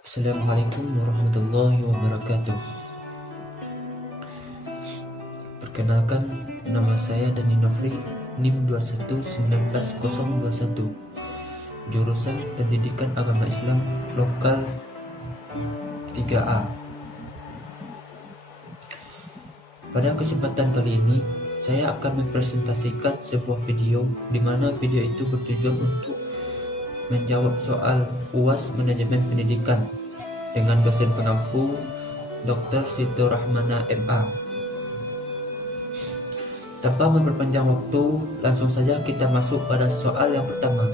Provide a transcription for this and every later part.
Assalamualaikum warahmatullahi wabarakatuh. Perkenalkan, nama saya Dani Nofri, NIM 2119021, jurusan Pendidikan Agama Islam Lokal 3A. Pada kesempatan kali ini, saya akan mempresentasikan sebuah video di mana video itu bertujuan untuk menjawab soal UAS Manajemen Pendidikan dengan dosen pengampu Dr. Sito Rahmana MA. Tanpa memperpanjang waktu, langsung saja kita masuk pada soal yang pertama.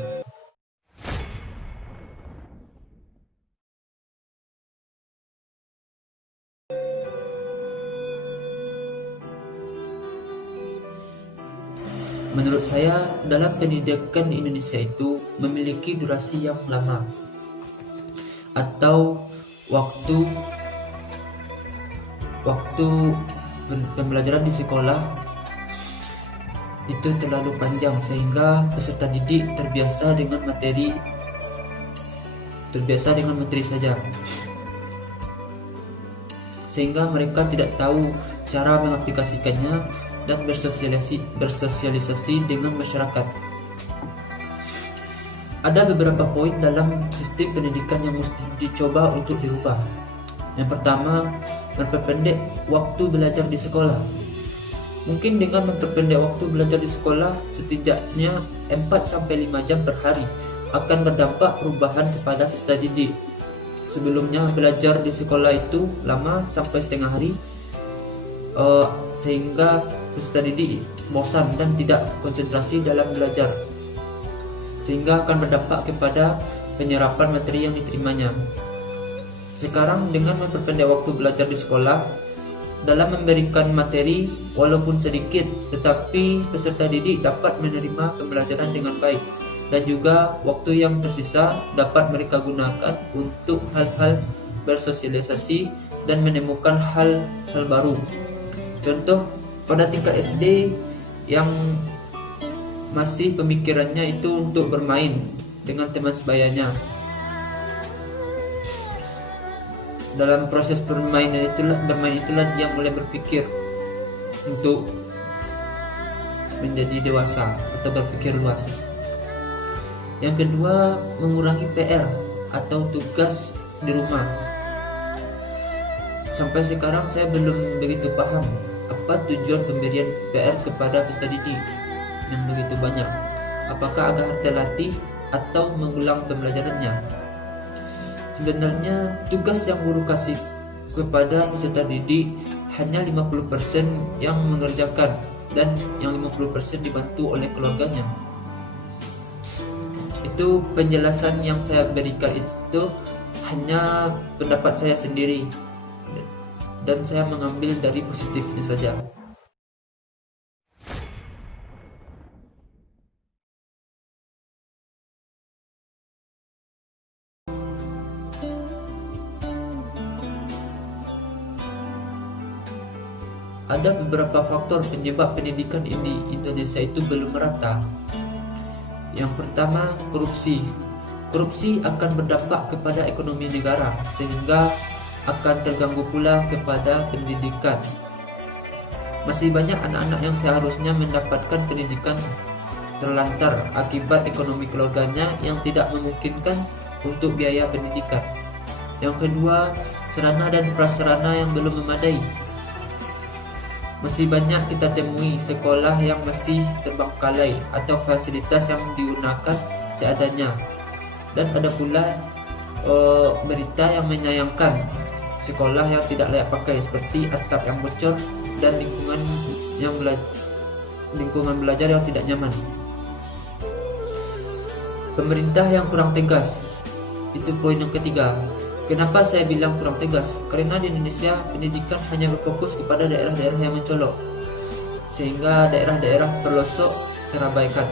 Menurut saya, dalam pendidikan di Indonesia itu memiliki durasi yang lama atau waktu pembelajaran di sekolah itu terlalu panjang sehingga peserta didik terbiasa dengan materi saja, sehingga mereka tidak tahu cara mengaplikasikannya dan bersosialisasi dengan masyarakat. Ada beberapa poin dalam sistem pendidikan yang mesti dicoba untuk dirubah. Yang pertama, memperpendek waktu belajar di sekolah. Mungkin dengan memperpendek waktu belajar di sekolah setidaknya 4-5 jam per hari akan berdampak perubahan kepada peserta didik. Sebelumnya belajar di sekolah itu lama sampai setengah hari, sehingga peserta didik bosan dan tidak konsentrasi dalam belajar, sehingga akan berdampak kepada penyerapan materi yang diterimanya. Sekarang dengan memperpendek waktu belajar di sekolah dalam memberikan materi walaupun sedikit, tetapi peserta didik dapat menerima pembelajaran dengan baik, dan juga waktu yang tersisa dapat mereka gunakan untuk hal-hal bersosialisasi dan menemukan hal-hal baru. Contoh, pada tingkat SD yang masih pemikirannya itu untuk bermain dengan teman sebayanya. Dalam proses bermain itulah dia mulai berpikir untuk menjadi dewasa atau berpikir luas. Yang kedua, mengurangi PR atau tugas di rumah. Sampai sekarang saya belum begitu paham apa tujuan pemberian PR kepada peserta didik yang begitu banyak. Apakah agar terlatih atau mengulang pembelajarannya? Sebenarnya tugas yang guru kasih kepada peserta didik hanya 50% yang mengerjakan, dan yang 50% dibantu oleh keluarganya. Itu penjelasan yang saya berikan itu hanya pendapat saya sendiri, dan saya mengambil dari positifnya saja. Ada beberapa faktor penyebab pendidikan di Indonesia itu belum merata. Yang pertama, korupsi. Korupsi akan berdampak kepada ekonomi negara, sehingga akan terganggu pula kepada pendidikan. Masih banyak anak-anak yang seharusnya mendapatkan pendidikan terlantar akibat ekonomi keluarganya yang tidak memungkinkan untuk biaya pendidikan. Yang kedua, sarana dan prasarana yang belum memadai. Masih banyak kita temui sekolah yang masih terbengkalai atau fasilitas yang digunakan seadanya. Dan ada pula berita yang menyayangkan sekolah yang tidak layak pakai, seperti atap yang bocor dan lingkungan belajar yang tidak nyaman. Pemerintah yang kurang tegas, itu poin yang ketiga. Kenapa saya bilang kurang tegas? Karena di Indonesia pendidikan hanya berfokus kepada daerah-daerah yang mencolok, sehingga daerah-daerah pelosok terabaikan.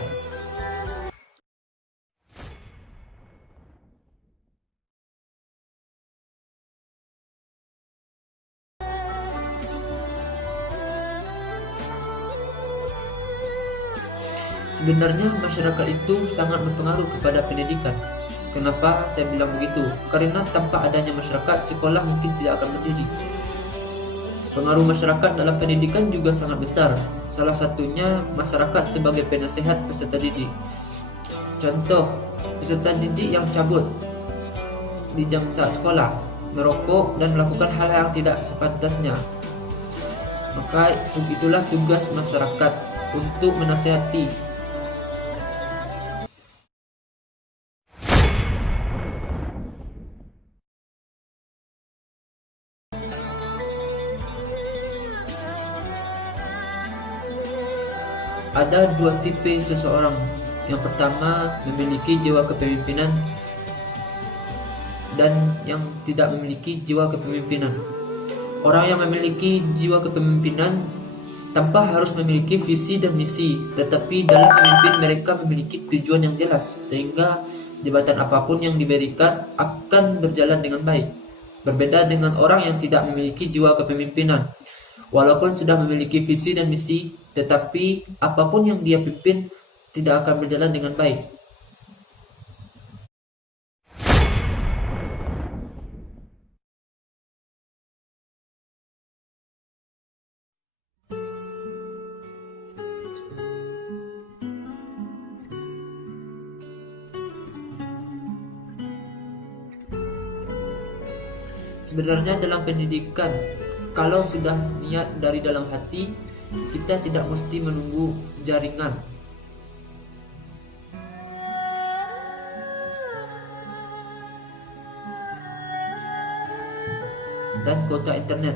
Sebenarnya masyarakat itu sangat berpengaruh kepada pendidikan, Kenapa saya bilang begitu? Karena tanpa adanya masyarakat, sekolah mungkin tidak akan berdiri. Pengaruh masyarakat dalam pendidikan juga sangat besar. Salah satunya masyarakat sebagai penasehat peserta didik. Contoh, peserta didik yang cabut di jam saat sekolah, merokok dan melakukan hal yang tidak sepantasnya. Maka itulah tugas masyarakat untuk menasihati. Ada dua tipe seseorang. Yang pertama, memiliki jiwa kepemimpinan, dan yang tidak memiliki jiwa kepemimpinan. Orang yang memiliki jiwa kepemimpinan tanpa harus memiliki visi dan misi, tetapi dalam memimpin mereka memiliki tujuan yang jelas, sehingga jabatan apapun yang diberikan akan berjalan dengan baik. Berbeda dengan orang yang tidak memiliki jiwa kepemimpinan. Walaupun sudah memiliki visi dan misi, tetapi apapun yang dia pimpin tidak akan berjalan dengan baik. Sebenarnya dalam pendidikan, kalau sudah niat dari dalam hati, kita tidak mesti menunggu jaringan dan kuota internet,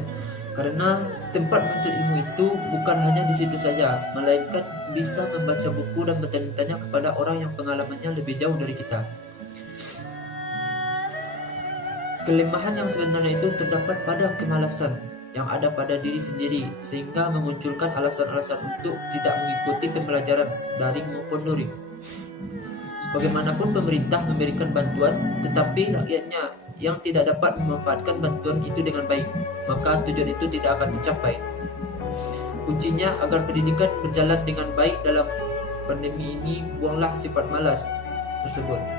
karena tempat menuntut ilmu itu bukan hanya di situ saja, melainkan bisa membaca buku dan bertanya-tanya kepada orang yang pengalamannya lebih jauh dari kita. Kelemahan yang sebenarnya itu terdapat pada kemalasan yang ada pada diri sendiri, sehingga memunculkan alasan-alasan untuk tidak mengikuti pembelajaran daring maupun luring. Bagaimanapun pemerintah memberikan bantuan, tetapi rakyatnya yang tidak dapat memanfaatkan bantuan itu dengan baik, maka tujuan itu tidak akan tercapai. Kuncinya agar pendidikan berjalan dengan baik dalam pandemi ini, buanglah sifat malas tersebut.